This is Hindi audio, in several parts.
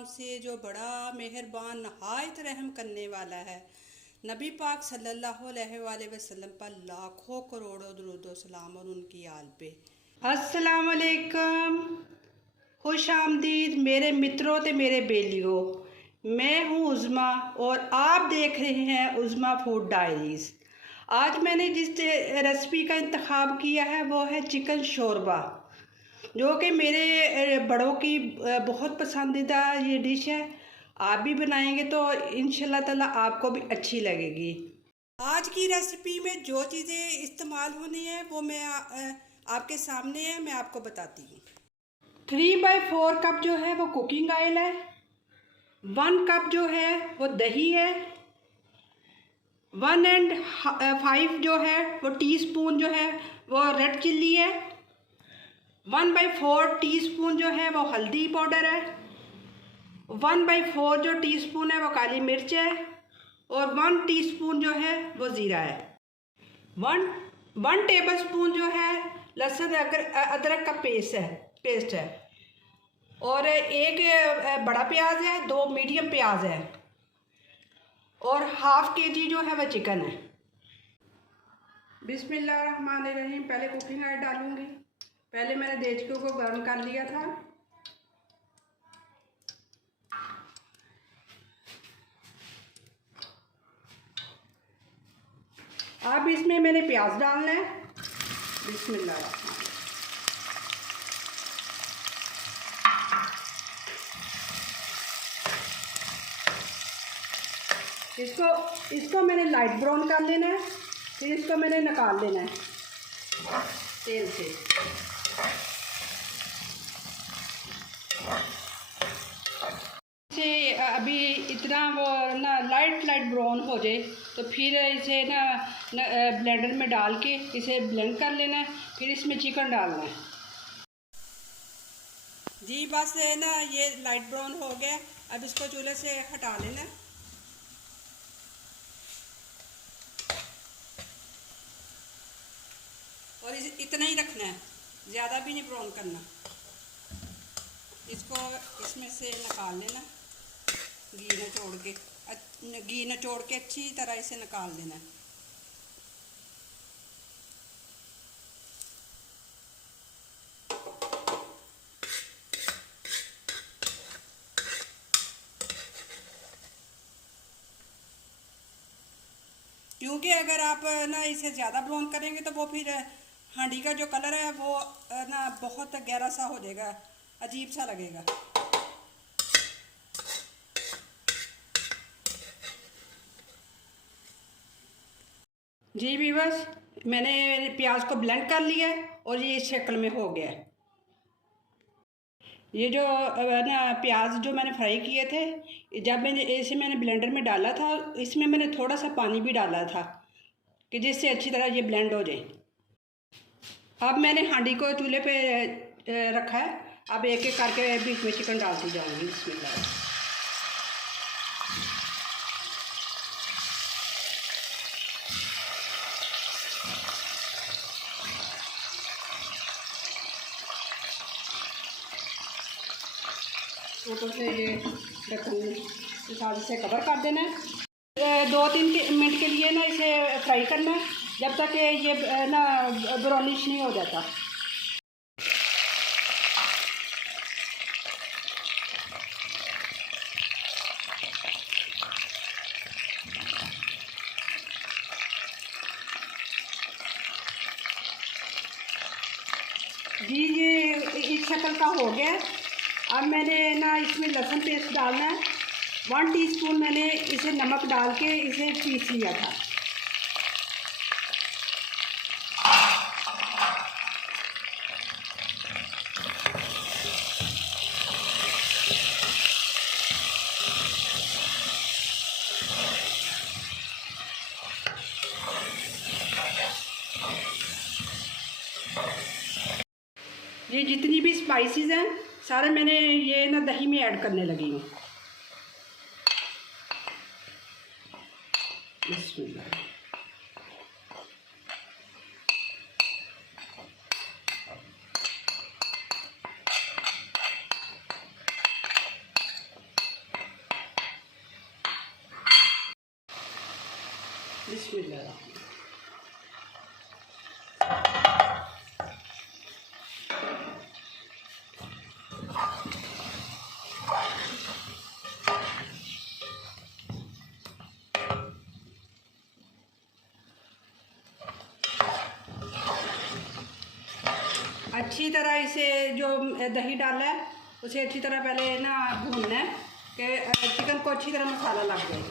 नाम से जो बड़ा मेहरबान नहायत रहम करने वाला है। नबी पाक सल्लल्लाहु अलैहि वसल्लम पर लाखों करोड़ों दुरूद व सलाम और उनकी आल पे। अस्सलाम वालेकुम, खुश आमदीद मेरे मित्रों ते मेरे बेलियों। मैं हूँ उज़्मा और आप देख रहे हैं उज़्मा फूड डायरीज़। आज मैंने जिस रेसिपी का इंतखाब किया है वो है चिकन शोरबा, जो कि मेरे बड़ों की बहुत पसंदीदा ये डिश है। आप भी बनाएंगे तो इंशाल्लाह ताला आपको भी अच्छी लगेगी। आज की रेसिपी में जो चीज़ें इस्तेमाल होनी है वो मैं आपके सामने है, मैं आपको बताती हूँ। 3/4 कप जो है वो कुकिंग ऑयल है। 1 कप जो है वो दही है। 1.5 जो है वो टीस्पून जो है वो रेड चिल्ली है। 1/4 टीस्पून जो है वो हल्दी पाउडर है। 1/4 जो टीस्पून है वो काली मिर्च है। और 1 टीस्पून जो है वो ज़ीरा है। 1 टेबलस्पून जो है लहसुन अदरक का पेस्ट है। और एक बड़ा प्याज है, 2 मीडियम प्याज है और ½ kg जो है वह चिकन है। बिस्मिल्लाहिर्रहमानिर्रहीम। पहले कुकिंग ऑयल डालूंगी। पहले मैंने देचके को गर्म कर लिया था। अब इसमें मैंने प्याज डालना है। बिस्मिल्लाह। इसको मैंने लाइट ब्राउन कर लेना है। फिर इसको मैंने निकाल लेना है तेल से। इसे अभी इतना वो ना लाइट ब्राउन हो जाए तो फिर इसे ना ब्लेंडर में डाल के इसे ब्लेंड कर लेना है। फिर इसमें चिकन डालना है। जी बस है ना, ये लाइट ब्राउन हो गया। अब इसको चूल्हे से हटा लेना है। और इतना ही रखना है, ज़्यादा भी नहीं ब्राउन करना। इसको इसमें से निकाल लेना घी निचोड़ के अच्छी तरह इसे निकाल लेना है। क्योंकि अगर आप ना इसे ज़्यादा ब्राउन करेंगे तो वो फिर हांडी का जो कलर है वो ना बहुत गहरा सा हो जाएगा, अजीब सा लगेगा। जी व्यूअर्स, मैंने प्याज को ब्लेंड कर लिया है और ये इस शक्ल में हो गया है। ये जो ना प्याज जो मैंने फ्राई किए थे, जब मैंने ब्लेंडर में डाला था, इसमें मैंने थोड़ा सा पानी भी डाला था कि जिससे अच्छी तरह ये ब्लेंड हो जाए। अब मैंने हांडी को चूल्हे पे रखा है। अब एक एक करके बीच में चिकन डालती जाऊंगी। बिस्मिल्लाह। ऊपर से ये ढक्कन के साथ इसे कवर कर देना है। 2-3 मिनट के लिए ना इसे फ्राई करना है, जब तक ये ना ब्राउनिश नहीं हो जाता। जी ये इस शक्ल का हो गया। अब मैंने ना इसमें लहसुन पेस्ट डालना है। 1 टीस्पून मैंने इसे नमक डाल के इसे पीस लिया था। ये जितनी भी स्पाइसेस हैं सारे मैंने ये ना दही में ऐड करने लगी हूँ। बिस्मिल्लाह। बिस्मिल्लाह। अच्छी तरह इसे जो दही डाला है उसे अच्छी तरह पहले ना भूनना है कि चिकन को अच्छी तरह मसाला लग जाए।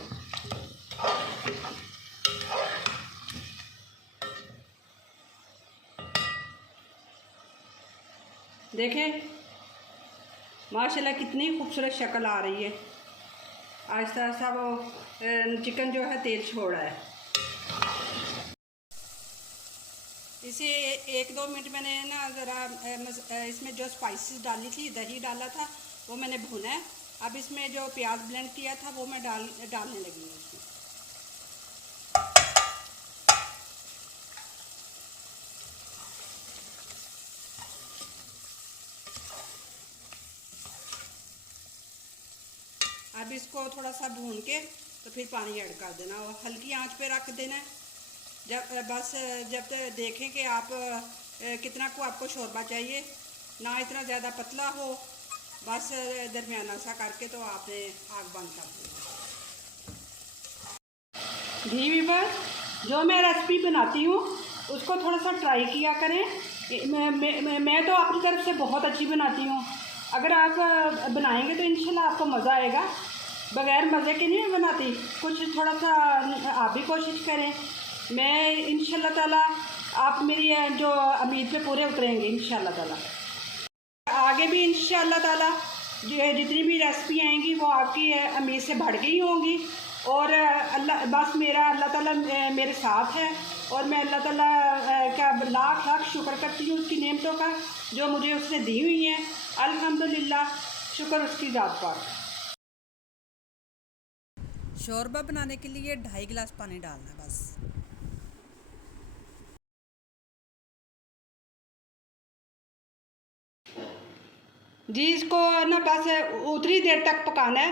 देखें माशाल्लाह कितनी खूबसूरत शक्ल आ रही है। आहिस्ता आहिस्ता वो चिकन जो है तेल छोड़ रहा है। इसे 1-2 मिनट मैंने ना ज़रा इसमें जो स्पाइसेस डाली थी, दही डाला था, वो मैंने भुना है। अब इसमें जो प्याज ब्लेंड किया था वो मैं डालने लगी हूँ इसमें। अब इसको थोड़ा सा भून के तो फिर पानी ऐड कर देना और हल्की आंच पे रख देना है। जब तक देखें कि आप कितना को आपको शोरबा चाहिए, ना इतना ज़्यादा पतला हो, बस दरमियाना सा करके तो आपने आग बंद कर दी। जी वीवर, जो मैं रेसिपी बनाती हूँ उसको थोड़ा सा ट्राई किया करें। मैं तो अपनी तरफ से बहुत अच्छी बनाती हूँ। अगर आप बनाएंगे तो इंशाल्लाह आपको मज़ा आएगा। बग़ैर मज़े के नहीं बनाती, कुछ थोड़ा सा आप भी कोशिश करें। मैं इंशाल्लाह ताला आप मेरी जो उम्मीद पे पूरे उतरेंगे इंशाल्लाह ताला। आगे भी इंशाल्लाह ताला जितनी भी रेसिपी आएंगी वो आपकी उम्मीद से बढ़ गई होंगी। और अल्लाह ताला मेरे साथ है और मैं अल्लाह ताला का लाख लाख शुक्र करती हूँ उसकी नेमतों का जो मुझे उसने दी हुई हैं। अल्हम्दुलिल्लाह, शुक्र उसकी ज़ात पर। शोरबा बनाने के लिए 2.5 गिलास पानी डालना है बस। जी इसको ना बस उतनी देर तक पकाना है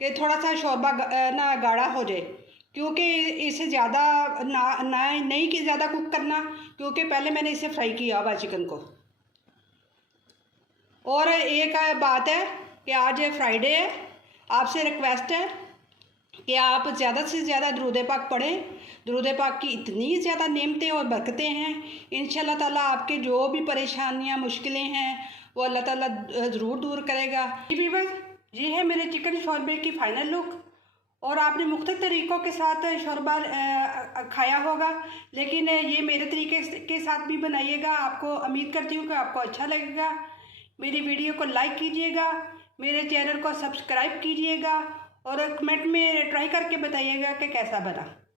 कि थोड़ा सा शोरबा ना गाढ़ा हो जाए, क्योंकि इसे ज़्यादा नहीं कि ज़्यादा कुक करना, क्योंकि पहले मैंने इसे फ्राई किया हुआ चिकन को। और एक बात है कि आज फ्राइडे है, आपसे रिक्वेस्ट है कि आप ज़्यादा से ज़्यादा दुरूद पाक पढ़ें। दुरूद पाक की इतनी ज़्यादा नेमतें और बरकतें हैं। इंशाल्लाह ताला आपके जो भी परेशानियां मुश्किलें हैं वो अल्लाह ताला ज़रूर दूर करेगा। जी बस ये है मेरे चिकन शोरबे की फ़ाइनल लुक। और आपने मुख्तलिफ तरीक़ों के साथ शोरबा खाया होगा, लेकिन ये मेरे तरीके के साथ भी बनाइएगा। आपको उम्मीद करती हूँ कि आपको अच्छा लगेगा। मेरी वीडियो को लाइक कीजिएगा, मेरे चैनल को सब्सक्राइब कीजिएगा और कमेंट में ट्राई करके बताइएगा कि कैसा बना।